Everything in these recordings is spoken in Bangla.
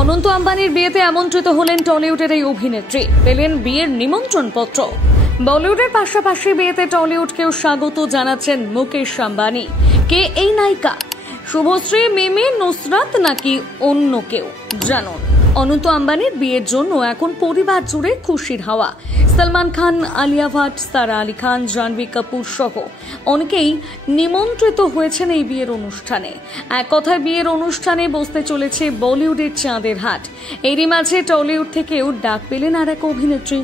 অনন্ত আম্বানির বিয়েতে আমন্ত্রিত হলেন টলিউডের এই অভিনেত্রী, পেলেন বিয়ের নিমন্ত্রণ পত্র। বলিউডের পাশাপাশি বিয়েতে টলিউডকেও স্বাগত জানাচ্ছেন মুকেশ আম্বানি। কে এই নায়িকা? শুভশ্রী, মিমি, নুসরাত নাকি অন্য কেউ? জানুন। অনন্ত আম্বানির বিয়ের জন্য এখন পরিবার জুড়ে খুশির হাওয়া। সলমান খান, আলিয়া ভাট, সারা আলী খান, জাহ্নবী কাপুর সহ অনেকেই নিমন্ত্রিত হয়েছেন এই বিয়ের অনুষ্ঠানে। এক কথায় বিয়ের অনুষ্ঠানে বসতে চলেছে বলিউডের চাঁদের হাট। এরই মাঝে টলিউড থেকেও ডাক পেলেন আর এক অভিনেত্রী।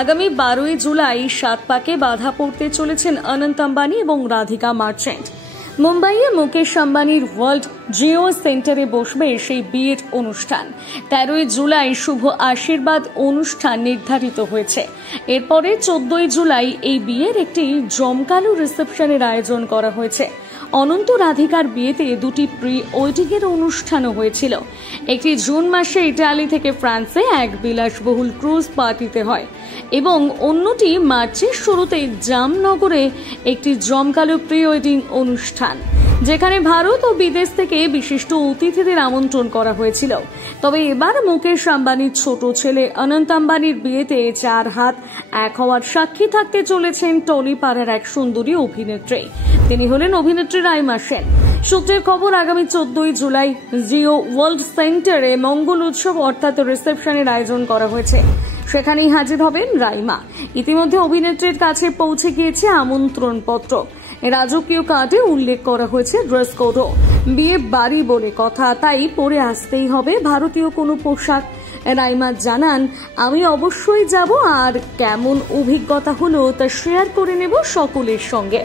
আগামী 12ই জুলাই 7 পাকে বাধা পড়তে চলেছেন অনন্ত আম্বানি এবং রাধিকা মার্চেন্ট। মুম্বাইয়ে মুকেশ আম্বানির ওয়ার্ল্ড জিও সেন্টারে বসবে সেই বিয়ের অনুষ্ঠান। 13ই জুলাই শুভ আশীর্বাদ অনুষ্ঠান নির্ধারিত হয়েছে। এরপরে 14ই জুলাই এই বিয়ের একটি জমকালো রিসেপশনের আয়োজন করা হয়েছে। অনন্ত রাধিকার বিয়েতে দুটি প্রি ওয়েডিং এর অনুষ্ঠানও হয়েছিল। একটি জুন মাসে ইটালি থেকে ফ্রান্সে এক বিলাসবহুল ক্রুজ পার্টিতে হয় এবং অন্যটি মার্চের শুরুতে জামনগরে একটি জমকালো প্রি ওয়েডিং অনুষ্ঠান, যেখানে ভারত ও বিদেশ থেকে বিশিষ্ট অতিথিদের আমন্ত্রণ করা হয়েছিল। তবে এবার মুকেশ আম্বানির ছোট ছেলে অনন্ত আম্বানির বিয়েতে 4 হাত এক হওয়ার সাক্ষী থাকতে চলেছেন টলিপাড়ার এক সুন্দরী অভিনেত্রী। তিনি হলেন অভিনেত্রী রাইমা সেন। সূত্রের খবর, আগামী 14ই জুলাই জিও ওয়ার্ল্ড সেন্টারে মঙ্গল উৎসব অর্থাৎ রিসেপশনের আয়োজন করা হয়েছে। সেখানেই হাজির হবেন রাইমা। ইতিমধ্যে অভিনেত্রীর কাছে পৌঁছে গিয়েছে আমন্ত্রণ পত্র। রাজকীয় কার্ডে উল্লেখ করা হয়েছে ড্রেস কোডও। বিয়ে বাড়ি বলে কথা, তাই পরে আসতেই হবে ভারতীয় কোনো পোশাক। রাইমা জানান, আমি অবশ্যই যাব, আর কেমন অভিজ্ঞতা হলো তা শেয়ার করে নেব সকলের সঙ্গে।